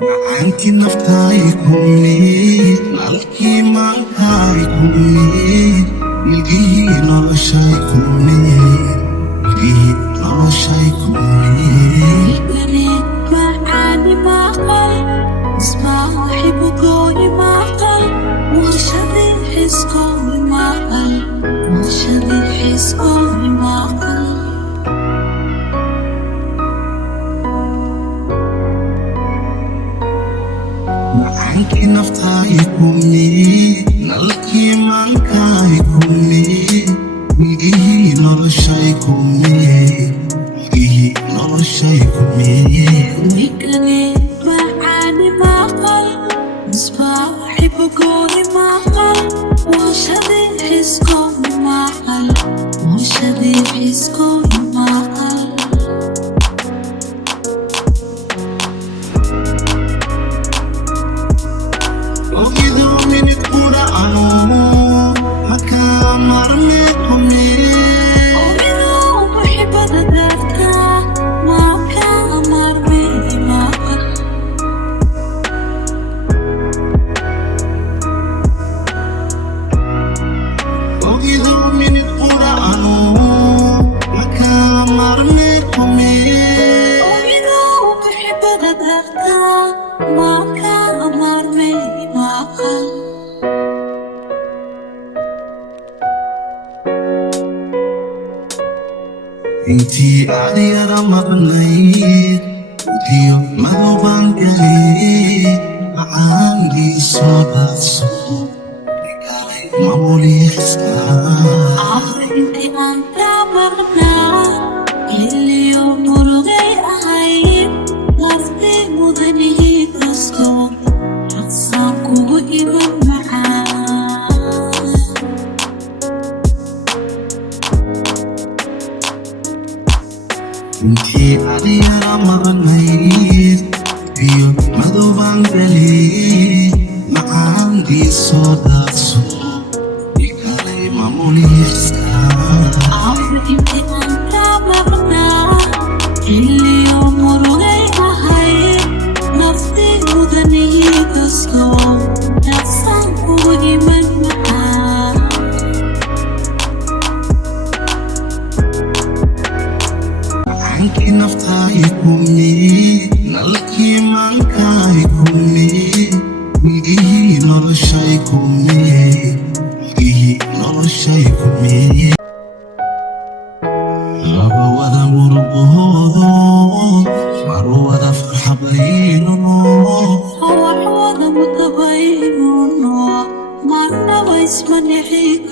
macankii naftaykumni nalkii maankaykumni milgihii noloshaykumni milgihii noloshaykumni معاني معقل اسمع وحب كوني معقل وشذي حس كوني معقل وشذي حس كوني معقل macankii naftaykumni nalkii maankaykumni milgihii noloshaykumni milgihii noloshaykumni وكني معاني معقل اسمع وحب كوني معقل وشذي حس كوني معقل وشذي حس كوني معقل ogido minid kura ano makamarmekumni ومنو بحب ذكرتها ما كان أمر بي معقل ogido minid kura ano makamarmekumni ومنو بحب ذكرتها ما كان أمر بي معقل intii adyara maqnayd udiyo madubaan galay macaangii soo daadso dhigalay mamuliixsaa انت انت مرنا اليوم مرغي اهين غفتي مدني تسكو شخصاكو إيمان معاه intii adyara maqnayd udiyo madubaan galay macaangii soo daadso dhigalay mamuliixsaa انت انت مرنا اليوم مرغي اهين غفتي مدني تسكو شخصاكو إيمان معاه macankii naftaykumni nalkii maankaykumni milgihii noloshaykumni milgihii noloshaykumni laba wada murugoodo marwada farxabayno هو حوض متبين ما نويس من يحيك